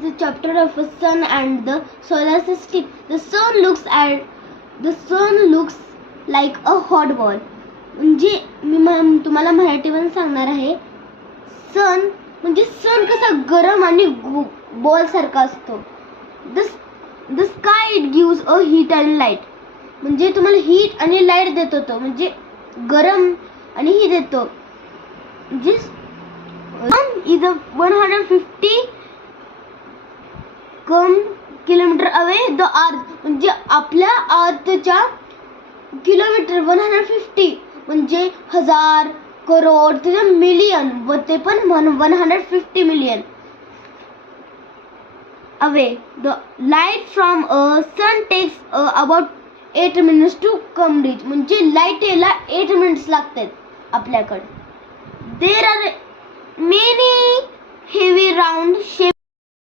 The chapter of the sun and the solar system. The sun looks like a hot ball. म्हणजे मी तुम्हाला मराठीमध्ये सांगणार आहे. सन म्हणजे सन कसा गरम आणि बॉल सारखा असतो. The sky it gives a heat and light. म्हणजे तुम्हाला हीट आणि लाईट देतो तो, म्हणजे गरम आणि ही देतो. म्हणजे is a 150 kilometre away the earth. म्हणजे आपल्या अर्थच्या किलोमीटर 150 म्हणजे 1000 करोड ते मिलियन व ते पण 150 million away. The light from a sun takes about 8 minutes to come reach. म्हणजे लाईट यायला 8 minutes लागतात आपल्याकडे. There are many heavy round shape